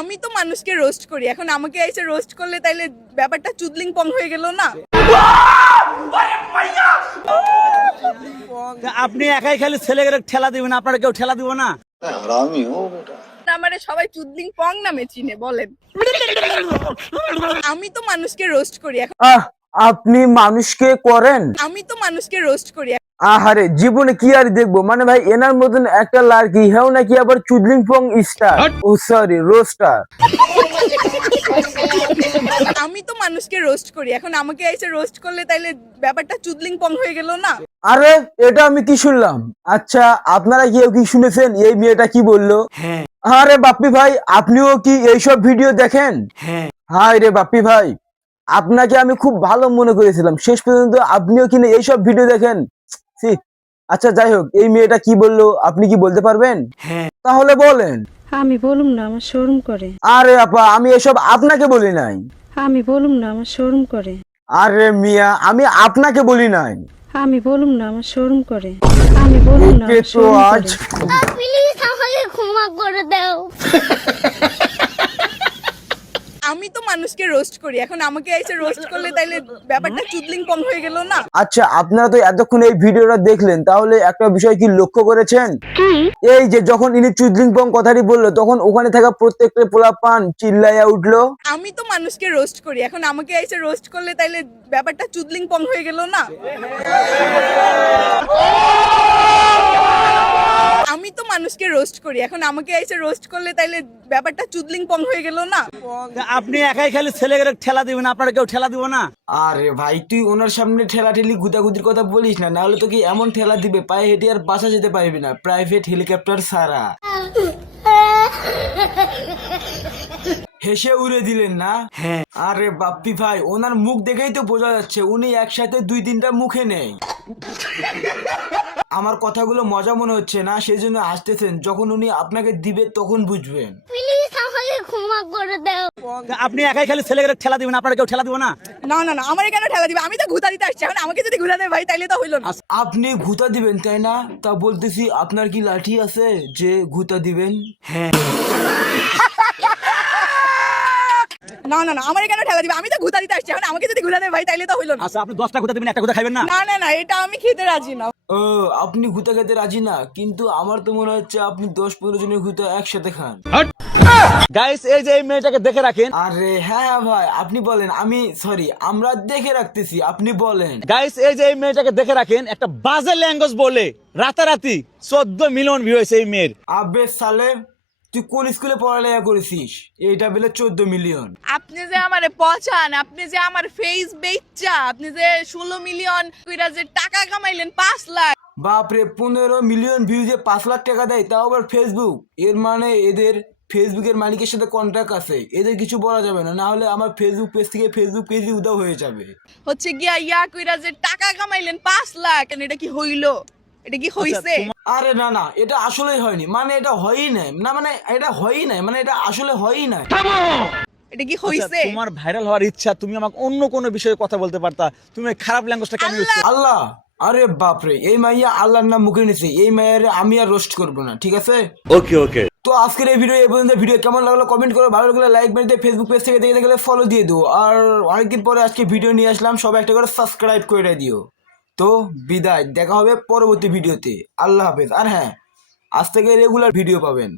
আমি তো মানুষকে রোস্ট করি, এখন আমাকে এসে রোস্ট করলে তাইলে ব্যাপারটা চুদলিং পং হয়ে গেল না? আপনি একাই খালি ছেলেকে ঠেলা দিবেন, আপনারা কেউ ঠেলা দিব না? আমারে সবাই চুদলিং পং নামে চিনে, বলেন। আমি তো মানুষকে রোস্ট করি, এখন আপনি মানুষকে করেন? আমি তো মানুষকে রোস্ট করি। আহারে, জীবনে কি আর দেখবো, মানে ভাই এনার মতন একটা লাড়কি হেও নাকি আবার চুদলিং পং স্টার, ও সরি রোস্টার। আমি তো মানুষকে রোস্ট করি, এখন আমাকে এসে রোস্ট করলে তাইলে ব্যাপারটা চুদলিং পং হয়ে গেল না? আরে এটা আমি কি শুনলাম? আচ্ছা আপনারা কেউ কি শুনেছেন এই মেয়েটা কি বললো? হ্যাঁ। আরে বাপ্পি ভাই, আপনিও কি এইসব ভিডিও দেখেন? হ্যাঁ। হাই রে বাপ্পি ভাই, আপনাকে আমি খুব ভালো মনে করেছিলাম, শেষ পর্যন্ত আপনিও কিনা এইসব ভিডিও দেখেন। ছি। আচ্ছা যাই হোক, এই মেয়েটা কি বললো আপনি কি বলতে পারবেন? হ্যাঁ। তাহলে বলেন। আমি বলুম না, আমার শরম করে। আরে আপা, আমি এসব আপনাকে বলি নাই। আমি বলুম না, আমার শরম করে। আরে মিয়া, আমি আপনাকে বলি নাই। আমি বলুম না, আমার শরম করে। আমি বলুম না, একে আমার তো শরম আজ করে। প্লিজ আমাকে ক্ষমা করে দাও। আমি তো মানুষকে রোস্ট করি, এখন আমাকে এসে রোস্ট করলে তাইলে ব্যাপারটা চুদলিং পং হয়ে গেল না? আচ্ছা আপনারা তো এতক্ষণ এই ভিডিওটা দেখলেন, তাহলে একটা বিষয় কি লক্ষ্য করেছেন? এই যে যখন ইনি চুদলিং পং কথাটি বললো, তখন ওখানে থাকা প্রত্যেকটা পোলাপান চিল্লাইয়া উঠলো। আমি তো মানুষকে রোস্ট করি, এখন আমাকে এসে রোস্ট করলে তাইলে ব্যাপারটা চুদলিং পং হয়ে গেল না? আমি তো মানুষকে রোস্ট করি, এখন আমাকে এসে রোস্ট করলে তাইলে ব্যাপারটা চুদলিং পং হয়ে গেল না? আপনি একাই খালি ছেলেকে ঠেলা দিবেন, আপনারা কেউ ঠেলা দিব না? আরে ভাই, তুই ওনার সামনে ঠেলাঠেলি গুদাগুদির কথা বলিস না, নাহলে তোকে এমন ঠেলা দিবে পায়ে হেঁটে আর বাসা যেতে পারবি না, প্রাইভেট হেলিকপ্টার ছাড়া। হেসে উড়ে দিলেন না? হ্যাঁ। আরে বাপ্পি ভাই, ওনার মুখ দেখেই তো বোঝা যাচ্ছে উনি একসাথে দুই তিনটা মুখে নেই। আমার কথাগুলো মজা মনে হচ্ছে না, সেই জন্য হাসতেছেন। যখন উনি আপনাকে দিবে তখন বুঝবেন। প্লিজ আমাকে ক্ষমা করে দাও। আপনি একাই খালি ছেলেকে ঠেলা দিবেন, আপনারা কেউ ঠেলা দিব না? না না না, আমার কেন ঠেলা দিবে? আমি তো ঘুতা দিতে আসছি, এখন আমাকে যদি ঘুরা দেয় ভাই তাইলে তো হইলো না। আপনি ঘুতা দিবেন তাই না? তা বলতেছি, আপনার কি লাঠি আছে যে ঘুতা দিবেন? হ্যাঁ। না না না, আমার কেন ঠেলা দিবে? আমি তো ঘুতা দিতে আসছি, এখন আমাকে যদি ঘুরা দেয় ভাই তাইলে তো হইলো না। আচ্ছা আপনি 10টা কথা দিবেন, একটা কথা খাইবেন না? না না না, এটা আমি খেতে রাজি না। ও, আপনি ঘুতা খেতে রাজি না, কিন্তু আমার তো মনে হচ্ছে আপনি 10-15 জনের ঘুতা একসাথে খান। গাইস, এই যে এই মেয়েটাকে দেখে রাখেন। আরে হ্যাঁ হ্যাঁ ভাই, আপনি বলেন, আমরা দেখে রাখতেছি, আপনি বলেন। গাইস, এই যে এই মেয়েটাকে দেখে রাখেন, একটা বাজে ল্যাঙ্গুয়েজ বলে রাতারাতি 14 মিলিয়ন ভিউ হয়েছে এই মেয়ের। আবে সালে, তুই কোন স্কুলে পড়ালেখা করেছিস? এইটা বলে 14 মিলিয়ন? আপনি যে আমারে পচান, আপনি যে আমার ফেস বেচা, আপনি যে 16 মিলিয়ন কইরা যে টাকা কামাইলেন 5 লাখ। বাপরে, 15 মিলিয়ন ভিউজে 5 লাখ টাকা দেয়, তাও আবার ফেসবুক। এর মানে এদের ফেসবুকের মালিকের সাথে কন্ট্রাক্ট আছে, এদের কিছু বলা যাবে না, না হলে আমার ফেসবুক পেজ থেকে ফেসবুক পেজই উধাও হয়ে যাবে। হচ্ছে গিয়া ইয়া কইরা যে টাকা কামাইলেন 5 লাখ, এটা কি হইলো? এটা কি হইছে? আরে না না, এটা আসলেই হয়নি, মানে এটা হয়ই নাই না, মানে এটা হয়ই নাই, মানে এটা আসলে হয়ই নাই। এটা কি আচ্ছা, হইছে? তোমার ভাইরাল হওয়ার ইচ্ছা, তুমি আমাকে অন্য কোনো বিষয়ে কথা বলতে পারতা, তুমি এই খারাপ ল্যাঙ্গুয়েজটা কেন ইউজ করছো? আল্লাহ, আরে বাপরে, এই মাইয়া আল্লাহর নাম মুখে নিছে, এই মাইয়ারে আমি আর রোস্ট করবো না, ঠিক আছে? ওকে ওকে। তো আজকের এই ভিডিও এই পর্যন্ত। ভিডিও কেমন লাগলো কমেন্ট করো, ভালো লাগলে লাইক মেরে দিয়ে ফেসবুক পেজ থেকে দেখে গেলে ফলো দিয়ে দিও। আর অনেকদিন পরে আজকে ভিডিও নিয়ে আসলাম, সবাই একটা করে সাবস্ক্রাইব করে দিও। তো বিদায়, দেখা হবে পরবর্তী ভিডিওতে। আল্লাহ হাফেজ। আর হ্যাঁ, আজ থেকে রেগুলার ভিডিও পাবেন।